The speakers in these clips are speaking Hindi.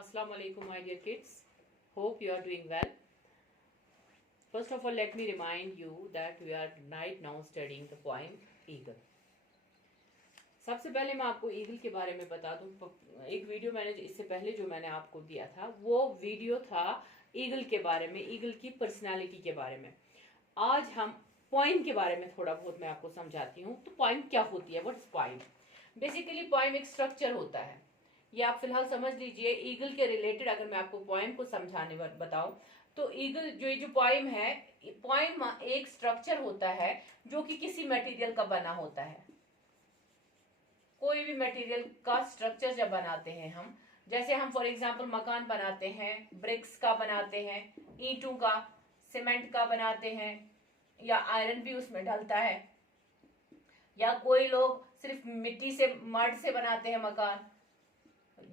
Assalamu alaikum, my dear kids. Hope you are doing well. First of all, let me remind you that we are right now studying the poem Eagle. सबसे पहले मैं आपको ईगल के बारे में बता दूं। एक वीडियो मैंने इससे पहले जो मैंने आपको दिया था वो वीडियो था ईगल के बारे में, ईगल की पर्सनालिटी के बारे में। आज हम पोइम के बारे में थोड़ा बहुत मैं आपको समझाती हूँ। तो पोइम क्या होती है, what is poem? Basically poem एक स्ट्रक्चर होता है, ये आप फिलहाल समझ लीजिए। ईगल के रिलेटेड अगर मैं आपको पोइम को समझाने बताऊं तो ईगल जो पोइम है, पोइम एक स्ट्रक्चर होता है जो कि किसी मटेरियल का बना होता है। कोई भी मटेरियल का स्ट्रक्चर जब बनाते हैं हम, जैसे हम फॉर एग्जांपल मकान बनाते हैं, ब्रिक्स का बनाते हैं, ईंटों का, सीमेंट का बनाते हैं, या आयरन भी उसमें डलता है, या कोई लोग सिर्फ मिट्टी से, मड से बनाते हैं मकान,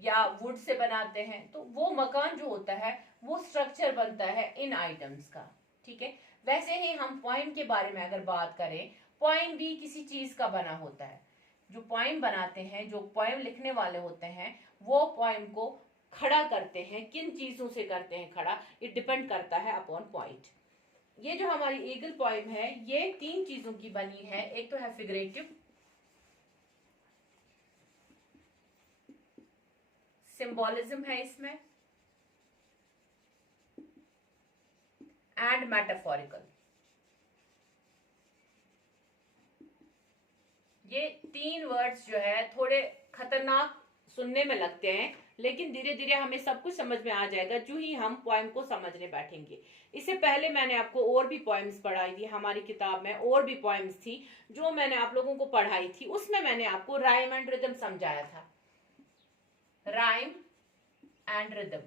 या वुड से बनाते हैं। तो वो मकान जो होता है वो स्ट्रक्चर बनता है इन आइटम्स का, ठीक है। वैसे ही हम पोइम के बारे में अगर बात करें, पोइम भी किसी चीज का बना होता है। जो पोइम बनाते हैं, जो पोइम लिखने वाले होते हैं, वो पोइम को खड़ा करते हैं। किन चीजों से करते हैं खड़ा, इट डिपेंड करता है अपॉन पॉइंट। ये जो हमारी ईगल पोइम है ये 3 चीजों की बनी है। एक तो है फिगरेटिव, सिंबोलिज्म है इसमें, एंड मेटाफोरिकल। ये 3 वर्ड्स जो है थोड़े खतरनाक सुनने में लगते हैं, लेकिन धीरे धीरे हमें सब कुछ समझ में आ जाएगा जो ही हम पोएम को समझने बैठेंगे। इससे पहले मैंने आपको और भी पोएम्स पढ़ाई थी, हमारी किताब में और भी पोएम्स थी जो मैंने आप लोगों को पढ़ाई थी। उसमें मैंने आपको राइम एंड रिदम समझाया था। राइम एंड रिदम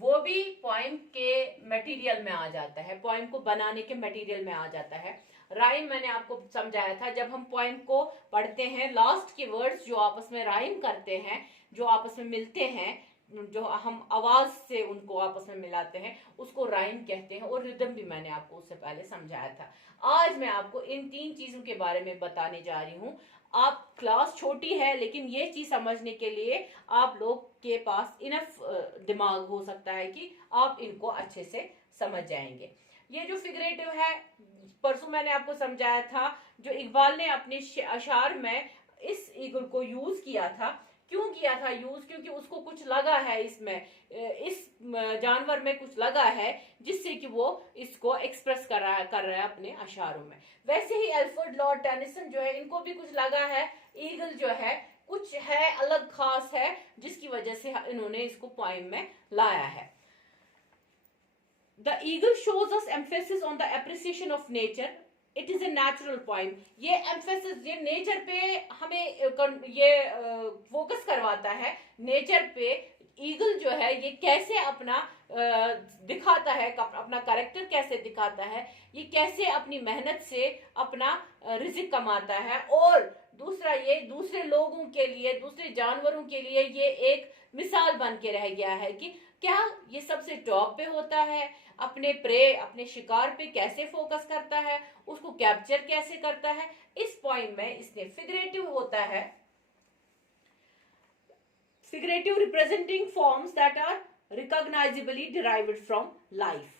वो भी पोएम के मटेरियल में आ जाता है, पोएम को बनाने के मटेरियल में आ जाता है। राइम मैंने आपको समझाया था, जब हम पोएम को पढ़ते हैं, लास्ट के वर्ड्स जो आपस में राइम करते हैं, जो आपस में मिलते हैं, जो हम आवाज से उनको आपस में मिलाते हैं, उसको राइम कहते हैं। और रिदम भी मैंने आपको उससे पहले समझाया था। आज मैं आपको इन 3 चीजों के बारे में बताने जा रही हूँ। आप क्लास छोटी है, लेकिन ये चीज समझने के लिए आप लोग के पास इनफ दिमाग हो सकता है कि आप इनको अच्छे से समझ जाएंगे। ये जो फिगरेटिव है, परसों मैंने आपको समझाया था, जो इकबाल ने अपने अशार में इस ईगल को यूज किया था। क्यों किया था यूज? क्योंकि उसको कुछ लगा है इसमें, इस जानवर में कुछ लगा है जिससे कि वो इसको एक्सप्रेस कर रहा है अपने अशारों में। वैसे ही अल्फ्रेड लॉर्ड टेनिसन जो है, इनको भी कुछ लगा है, ईगल जो है कुछ है अलग खास है, जिसकी वजह से इन्होंने इसको पोएम में लाया है। The eagle shows us emphasis on the appreciation of nature. It is a natural poem. ये emphasis, ये नेचर पे हमें ये फोकस करवाता है, नेचर पे। ईगल जो है ये कैसे अपना दिखाता है, अपना कैरेक्टर कैसे दिखाता है, ये कैसे अपनी मेहनत से अपना रिज़्क कमाता है। और दूसरा, ये दूसरे लोगों के लिए, दूसरे जानवरों के लिए ये एक मिसाल बन के रह गया है कि क्या ये सबसे टॉप पे होता है, अपने प्रे, अपने शिकार पे कैसे फोकस करता है, उसको कैप्चर कैसे करता है। इस पॉइंट में इसने फिगरेटिव होता है, figurative representing forms that are recognisably derived from life.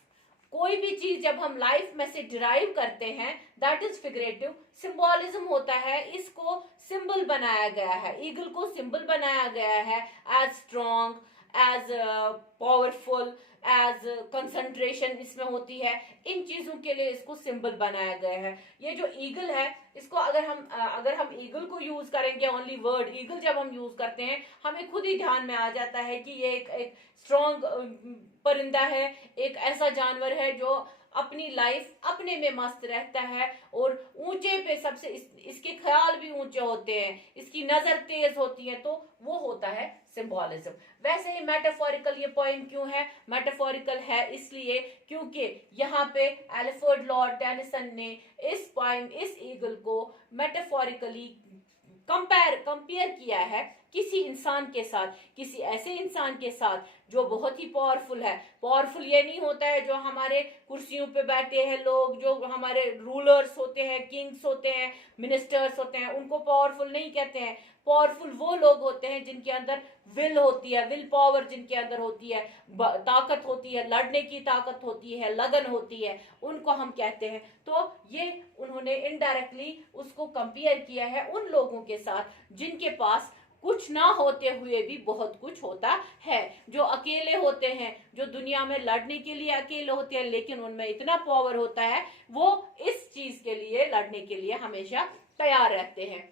कोई भी चीज जब हम लाइफ में से डिराइव करते हैं, दैट इज फिगरेटिव। सिंबोलिज्म होता है, इसको सिंबल बनाया गया है, ईगल को सिंबल बनाया गया है, as strong, as powerful, as concentration इसमें होती है। इन चीजों के लिए इसको सिंबल बनाया गया है। ये जो ईगल है, इसको अगर हम ईगल को यूज करेंगे, ओनली वर्ड ईगल जब हम यूज करते हैं, हमें खुद ही ध्यान में आ जाता है कि ये एक स्ट्रॉन्ग परिंदा है, एक ऐसा जानवर है जो अपनी लाइफ अपने में मस्त रहता है, और ऊंचे पे सबसे इसके ख्याल भी ऊंचे होते हैं, इसकी नजर तेज होती है, तो वो होता है सिंबोलिज्म। वैसे ही मेटाफोरिकल ये पोएम क्यों है? मेटाफोरिकल है इसलिए क्योंकि यहाँ पे अल्फ्रेड लॉर्ड टेनिसन ने इस पोएम, इस ईगल को मेटाफोरिकली कंपेयर किया है किसी इंसान के साथ, किसी ऐसे इंसान के साथ जो बहुत ही पावरफुल है। पावरफुल ये नहीं होता है जो हमारे कुर्सियों पे बैठे हैं लोग, जो हमारे रूलर्स होते हैं, किंग्स होते हैं, मिनिस्टर्स होते हैं, उनको पावरफुल नहीं कहते हैं। पावरफुल वो लोग होते हैं जिनके अंदर विल होती है, विल पावर जिनके अंदर होती है, ताकत होती है, लड़ने की ताकत होती है, लगन होती है, उनको हम कहते हैं। तो ये उन्होंने इनडायरेक्टली उसको कंपेयर किया है उन लोगों के साथ जिनके पास कुछ ना होते हुए भी बहुत कुछ होता है, जो अकेले होते हैं, जो दुनिया में लड़ने के लिए अकेले होते हैं, लेकिन उनमें इतना पावर होता है वो इस चीज के लिए लड़ने के लिए हमेशा तैयार रहते हैं।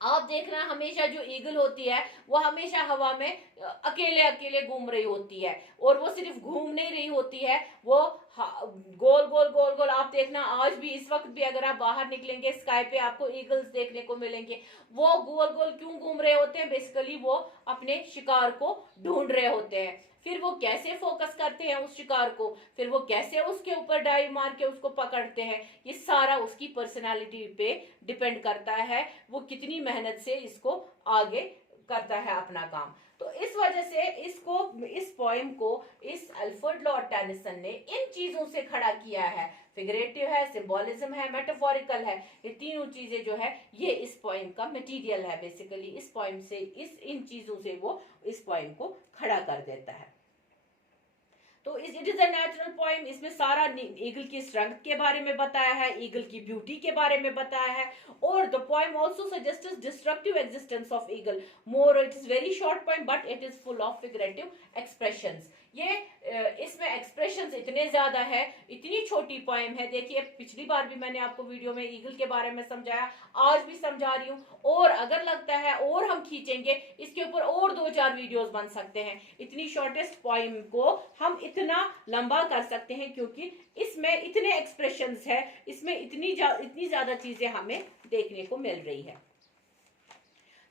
आप देखना हमेशा जो ईगल होती है वो हमेशा हवा में अकेले अकेले घूम रही होती है, और वो सिर्फ घूम नहीं रही होती है, वो गोल गोल गोल गोल। आप देखना आज भी, इस वक्त भी अगर आप बाहर निकलेंगे स्काई पे आपको ईगल्स देखने को मिलेंगे। वो गोल गोल क्यों घूम रहे होते हैं? बेसिकली वो अपने शिकार को ढूंढ रहे होते हैं। फिर वो कैसे फोकस करते हैं उस शिकार को, फिर वो कैसे उसके ऊपर डाइव मार के उसको पकड़ते हैं, ये सारा उसकी पर्सनालिटी पे डिपेंड करता है, वो कितनी मेहनत से इसको आगे करता है अपना काम। तो इस वजह से इस पोएम को इस अल्फ्रेड लॉर्ड टेनिसन ने इन चीजों से खड़ा किया है। फिगरेटिव है, सिंबोलिज्म है, मेटाफोरिकल है, ये तीनों चीजें जो है ये इस पोएम का मटेरियल है। बेसिकली इस पोएम से इन चीजों से वो इस पोएम को खड़ा कर देता है। तो it is a natural poem. इसमें सारा ईगल की स्ट्रेंथ के बारे में बताया है, ईगल की ब्यूटी के बारे में बताया है, और the poem also suggests destructive existence of eagle more. It is very short poem but it is full of figurative expressions. ये इसमें एक्सप्रेशंस इतने ज्यादा है, इतनी छोटी पोएम है। देखिए पिछली बार भी मैंने आपको वीडियो में ईगल के बारे में समझाया, आज भी समझा रही हूँ, और अगर लगता है और हम खींचेंगे इसके ऊपर और 2-4 वीडियोस बन सकते हैं। इतनी शॉर्टेस्ट पोएम को हम इतना लंबा कर सकते हैं क्योंकि इसमें इतने एक्सप्रेशंस है, इसमें इतनी ज्यादा चीजें हमें देखने को मिल रही है।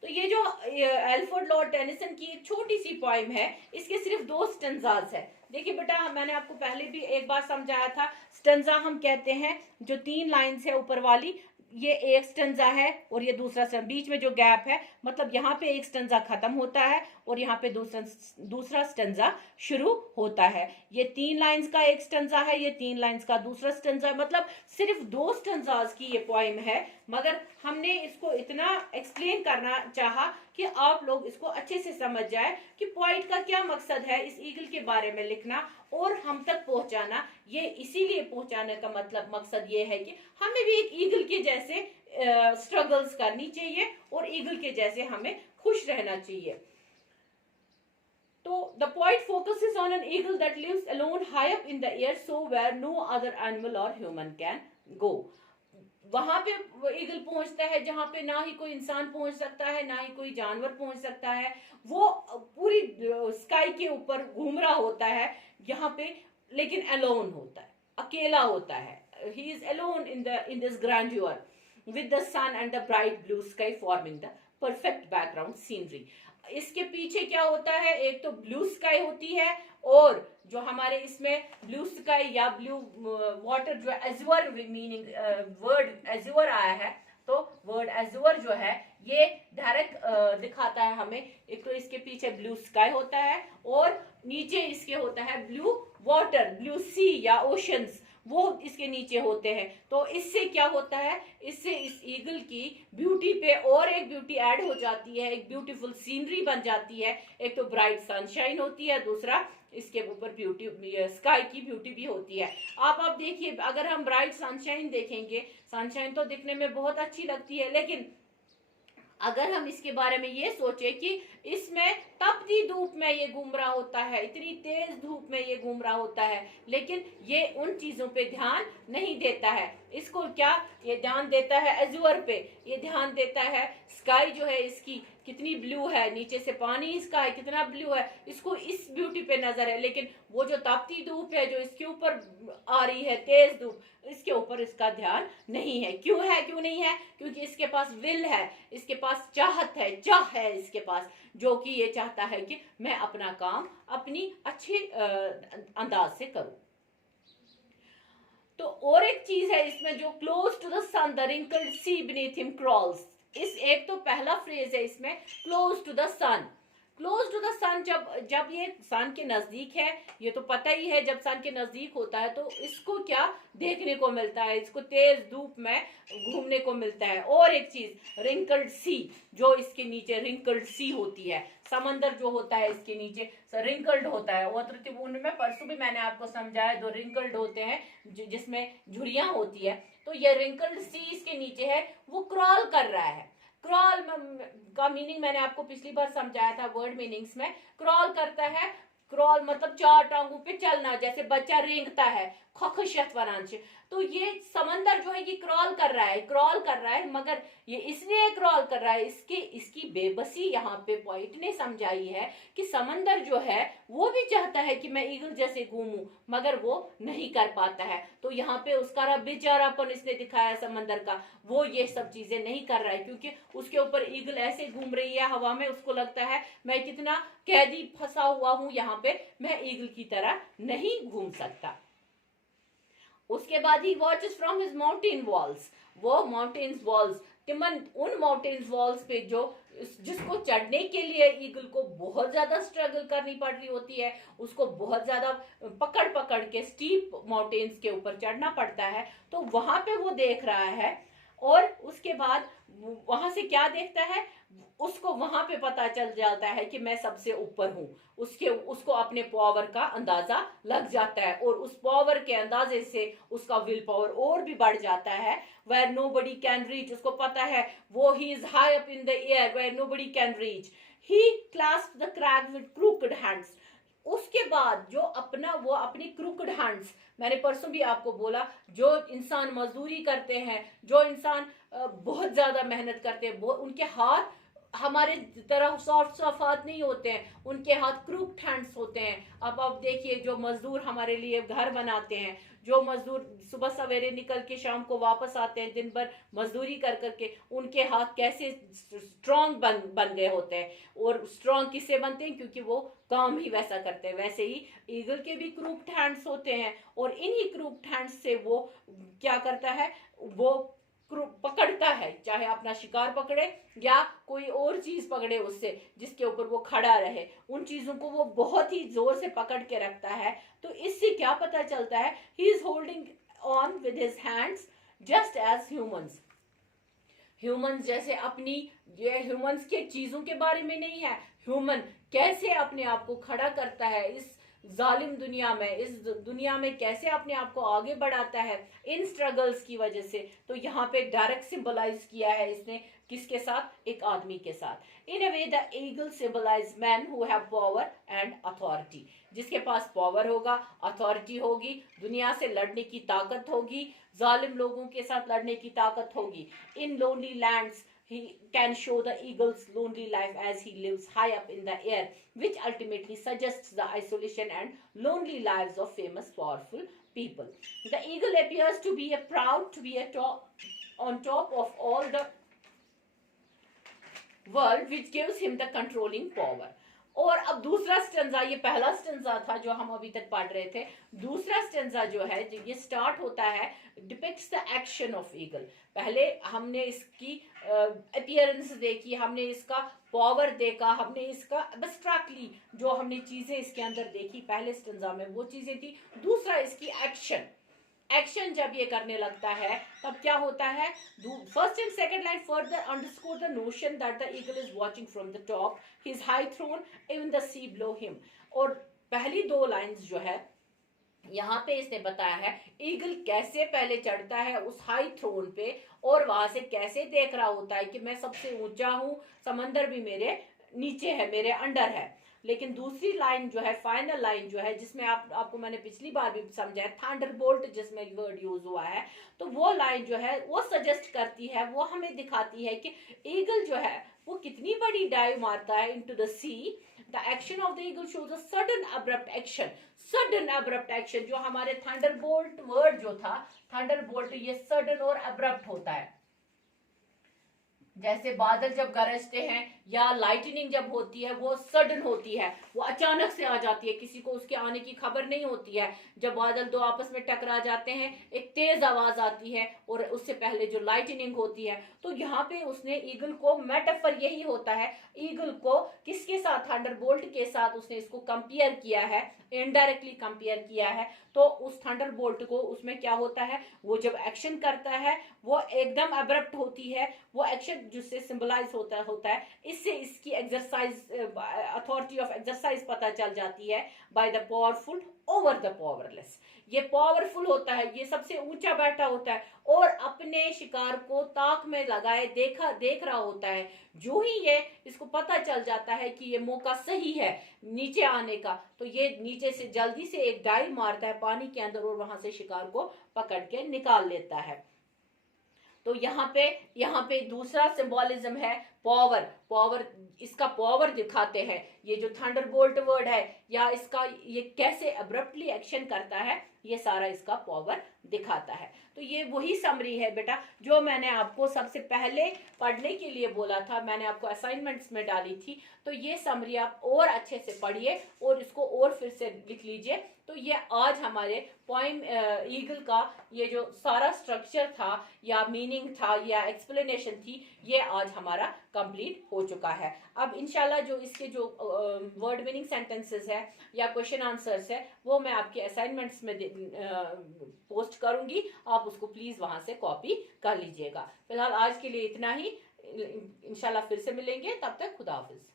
तो ये जो अल्फ्रेड लॉर्ड टेनिसन की एक छोटी सी पोएम है, इसके सिर्फ 2 स्टेंजास है। देखिए बेटा, मैंने आपको पहले भी एक बार समझाया था, स्टेंजा हम कहते हैं जो 3 लाइन्स है ऊपर वाली, ये एक स्टेंजा है और ये दूसरा स्टेंजा, बीच में जो गैप है मतलब यहाँ पे एक स्टेंजा खत्म होता है और यहाँ पे दूसरा स्टेंजा शुरू होता है। ये 3 लाइंस का एक स्टेंजा है, ये 3 लाइंस का दूसरा स्टेंजा, मतलब सिर्फ 2 स्टेंजास की ये पोएम है, मगर हमने इसको इतना एक्सप्लेन करना चाहा कि आप लोग इसको अच्छे से समझ जाए कि पोइट का क्या मकसद है इस ईगल के बारे में लिखना और हम तक पहुंचाना। ये इसीलिए पहुंचाने का मतलब मकसद ये है कि हमें भी एक ईगल के जैसे स्ट्रगल्स करनी चाहिए और ईगल के जैसे हमें खुश रहना चाहिए। तो the poet focuses on an eagle that lives alone high up in the air, so where no other animal or human can go. वहां पे ईगल पहुंचता है जहां पे ना ही कोई इंसान पहुंच सकता है, ना ही कोई जानवर पहुंच सकता है। वो पूरी स्काई के ऊपर घूम रहा होता है यहाँ पे, लेकिन अलोन होता है, अकेला होता है। He is alone in this grandeur with the sun and the bright blue sky forming the perfect background scenery. इसके पीछे क्या होता है? एक तो ब्लू स्काई होती है, और जो हमारे इसमें ब्लू स्काई या ब्लू वाटर जो एज़्योर मीनिंग वर्ड एज़्योर आया है, तो वर्ड एज़्योर जो है ये डायरेक्ट दिखाता है हमें, एक तो इसके पीछे ब्लू स्काई होता है और नीचे इसके होता है ब्लू वाटर, ब्लू सी या ओशंस, वो इसके नीचे होते हैं। तो इससे क्या होता है? इससे इस ईगल की ब्यूटी पे और एक ब्यूटी ऐड हो जाती है, एक ब्यूटीफुल सीनरी बन जाती है। एक तो ब्राइट सनशाइन होती है, दूसरा इसके ऊपर ब्यूटी स्काई की ब्यूटी भी होती है। आप देखिए, अगर हम ब्राइट सनशाइन देखेंगे, सनशाइन तो दिखने में बहुत अच्छी लगती है, लेकिन अगर हम इसके बारे में ये सोचे कि इसमें तपती धूप में ये घूम रहा होता है, इतनी तेज धूप में ये घूम रहा होता है, लेकिन ये उन चीजों पे ध्यान नहीं देता है। इसको क्या ये ध्यान देता है? एज़्योर पे ये ध्यान देता है। स्काई जो है इसकी कितनी ब्लू है, नीचे से पानी इसका है कितना ब्लू है, इसको इस ब्यूटी पे नजर है, लेकिन वो जो तापती धूप है जो इसके ऊपर आ रही है, तेज धूप, इसके ऊपर इसका ध्यान नहीं है। क्यों है? क्यों नहीं है? क्योंकि इसके पास विल है, इसके पास चाहत है, चाह है इसके पास, जो कि ये चाहता है कि मैं अपना काम अपनी अच्छे अंदाज से करूं। तो और एक चीज है इसमें, जो close to the sun the wrinkled sea beneath him crawls. इस एक तो पहला फ्रेज है इसमें, close to the sun. Close to the sun, जब ये सन के नजदीक है, ये तो पता ही है जब सन के नजदीक होता है तो इसको क्या देखने को मिलता है, इसको तेज धूप में घूमने को मिलता है। और एक चीज रिंकल्ड सी, जो इसके नीचे रिंकल्ड सी होती है, समंदर जो होता है इसके नीचे रिंकल्ड होता है। वो त्रिभुवन में परसों भी मैंने आपको समझाया, दो रिंकल्ड होते हैं जिसमें झुर्रियां होती है। तो ये रिंकल्ड सी इसके नीचे है, वो क्रॉल कर रहा है। क्रॉल का मीनिंग मैंने आपको पिछली बार समझाया था वर्ड मीनिंग्स में। क्रॉल करता है, क्रॉल मतलब चार टांगों पे चलना, जैसे बच्चा रेंगता है, खखशत वनांश। तो ये समंदर जो है ये क्रॉल कर रहा है, क्रॉल कर रहा है, मगर ये इसलिए क्रॉल कर रहा है, इसकी बेबसी यहाँ पे पॉइंट ने समझाई है कि समंदर जो है वो भी चाहता है कि मैं ईगल जैसे घूमूं, मगर वो नहीं कर पाता है। तो यहाँ पे उसका बेचारापन इसने दिखाया समंदर का, वो ये सब चीजें नहीं कर रहा है क्योंकि उसके ऊपर ईगल ऐसे घूम रही है हवा में, उसको लगता है मैं कितना कैदी फंसा हुआ हूं यहाँ पे, मैं ईगल की तरह नहीं घूम सकता। उसके बाद he watches from his mountain walls, वो माउंटेन्स वॉल्स, टिमन उन माउंटेन्स वॉल्स पे जो जिसको चढ़ने के लिए ईगल को बहुत ज्यादा स्ट्रगल करनी पड़ रही होती है, उसको बहुत ज्यादा पकड़ पकड़ के स्टीप माउंटेन्स के ऊपर चढ़ना पड़ता है। तो वहां पे वो देख रहा है, और उसके बाद वहां से क्या देखता है, उसको वहां पे पता चल जाता है कि मैं सबसे ऊपर हूं। उसको अपने पावर का अंदाजा लग जाता है, और उस पावर के अंदाजे से उसका विल पावर और भी बढ़ जाता है। वेयर नोबडी कैन रीच, उसको पता है वो ही is high up in the air where nobody can reach, he clasped the crag with crooked hands. उसके बाद जो वो अपनी क्रूकेड हैंड्स, मैंने परसों भी आपको बोला, जो इंसान मजदूरी करते हैं, जो इंसान बहुत ज्यादा मेहनत करते हैं, उनके हाथ हमारे तरह सॉफ्ट हाथ नहीं होते हैं, उनके हाथ क्रूक्ड हैंड्स होते हैं। अब आप देखिए जो मजदूर हमारे लिए घर बनाते हैं, जो मजदूर सुबह सवेरे निकल के शाम को वापस आते हैं दिन भर मजदूरी कर करके, उनके हाथ कैसे स्ट्रांग बन गए होते हैं। और स्ट्रांग किससे बनते हैं, क्योंकि वो काम ही वैसा करते हैं। वैसे ही ईगल के भी क्रूक्ड हैंड्स होते हैं, और इन्हीं क्रूक्ड हैंड्स से वो क्या करता है, वो पकड़ता है, चाहे अपना शिकार पकड़े या कोई और चीज पकड़े उससे जिसके ऊपर वो खड़ा रहे, उन चीजों को वो बहुत ही जोर से पकड़ के रखता है। तो इससे क्या पता चलता है, he is holding on with his hands just as humans. Humans जैसे अपनी, ये ह्यूमंस के चीजों के बारे में नहीं है, ह्यूमन कैसे अपने आप को खड़ा करता है इस जालिम दुनिया में, इस दुनिया में कैसे अपने आप को आगे बढ़ाता है इन स्ट्रगल्स की वजह से। तो यहाँ पे डायरेक्ट सिंबलाइज किया है इसने, किसके साथ, एक आदमी के साथ। In a way the eagle symbolize man who have power and authority, जिसके पास पावर होगा, अथॉरिटी होगी, दुनिया से लड़ने की ताकत होगी, जालिम लोगों के साथ लड़ने की ताकत होगी। In lonely lands he can show the eagle's lonely life as he lives high up in the air, which ultimately suggests the isolation and lonely lives of famous powerful people. The eagle appears to be proud to be on top of all the world, which gives him the controlling power. और अब दूसरा स्टेंजा, ये पहला स्टेंजा था जो हम अभी तक पढ़ रहे थे। दूसरा स्टेंजा जो है, जो ये स्टार्ट होता है, depicts the action of eagle. पहले हमने इसकी अपीयरेंस देखी, हमने इसका पावर देखा, हमने इसका एब्स्ट्रैक्टली जो हमने चीजें इसके अंदर देखी पहले स्टेंजा में, वो चीजें थी। दूसरा इसकी एक्शन जब ये करने लगता है तब क्या होता है, first and second line further underscore the notion that the eagle is watching from the top his high throne even the sea below him. और पहली दो लाइंस जो है यहाँ पे इसने बताया है ईगल कैसे पहले चढ़ता है उस हाई थ्रोन पे, और वहां से कैसे देख रहा होता है कि मैं सबसे ऊंचा हूं, समंदर भी मेरे नीचे है, मेरे अंडर है। लेकिन दूसरी लाइन जो है, फाइनल लाइन जो है, जिसमें आपको मैंने पिछली बार भी समझाया, थंडरबोल्ट जिसमें वर्ड यूज हुआ है, तो वो लाइन जो है वो सजेस्ट करती है, वो हमें दिखाती है कि ईगल जो है वो कितनी बड़ी डाइव मारता है into the sea. The action of the eagle shows a sudden abrupt action, sudden abrupt action. जो हमारे थंडरबोल्ट वर्ड जो था, थंडरबोल्ट, ये सडन और अब्रप्ट होता है। जैसे बादल जब गरजते हैं या लाइटनिंग जब होती है वो सडन होती है, वो अचानक से आ जाती है, किसी को उसके आने की खबर नहीं होती है। जब बादल दो आपस में टकरा जाते हैं एक तेज आवाज आती है और उससे पहले जो लाइटनिंग होती है। तो यहाँ पे उसने ईगल को, मेटाफर यही होता है, ईगल को किसके साथ, थंडरबोल्ट के साथ उसने इसको कंपेयर किया है, इनडायरेक्टली कंपेयर किया है। तो उस थंडरबोल्ट को उसमें क्या होता है, वो जब एक्शन करता है वो एकदम अब्रप्ट होती है, वो एक्शन जिससे सिंबलाइज होता है। इससे इसकी एक्सरसाइज, अथॉरिटी ऑफ एक्सरसाइज पता चल जाती है, by the powerful over the powerless. ये पावरफुल होता है, ये सबसे ऊंचा बैठा होता है और अपने शिकार को ताक में लगाए देख रहा होता है। जो ही ये इसको पता चल जाता है कि ये मौका सही है नीचे आने का, तो ये नीचे से जल्दी से एक डाइव मारता है पानी के अंदर और वहां से शिकार को पकड़ के निकाल लेता है। तो यहाँ पे दूसरा सिंबोलिज्म है पावर। पावर, इसका पावर दिखाते हैं, ये जो थंडरबोल्ट वर्ड है या इसका ये कैसे अब्रप्टली एक्शन करता है, ये सारा इसका पावर दिखाता है। तो ये वही समरी है बेटा जो मैंने आपको सबसे पहले पढ़ने के लिए बोला था, मैंने आपको असाइनमेंट्स में डाली थी। तो ये समरी आप और अच्छे से पढ़िए और इसको और फिर से लिख लीजिए। तो ये आज हमारे पोएम ईगल का ये जो सारा स्ट्रक्चर था या मीनिंग था या एक्सप्लेनेशन थी, ये आज हमारा कंप्लीट हो चुका है। अब इंशाल्लाह जो इसके जो वर्ड मीनिंग सेंटेंसेस है या क्वेश्चन आंसर्स है वो मैं आपके असाइनमेंट्स में पोस्ट करूंगी, आप उसको प्लीज वहां से कॉपी कर लीजिएगा। फिलहाल आज के लिए इतना ही, इंशाल्लाह फिर से मिलेंगे, तब तक खुदा हाफिज।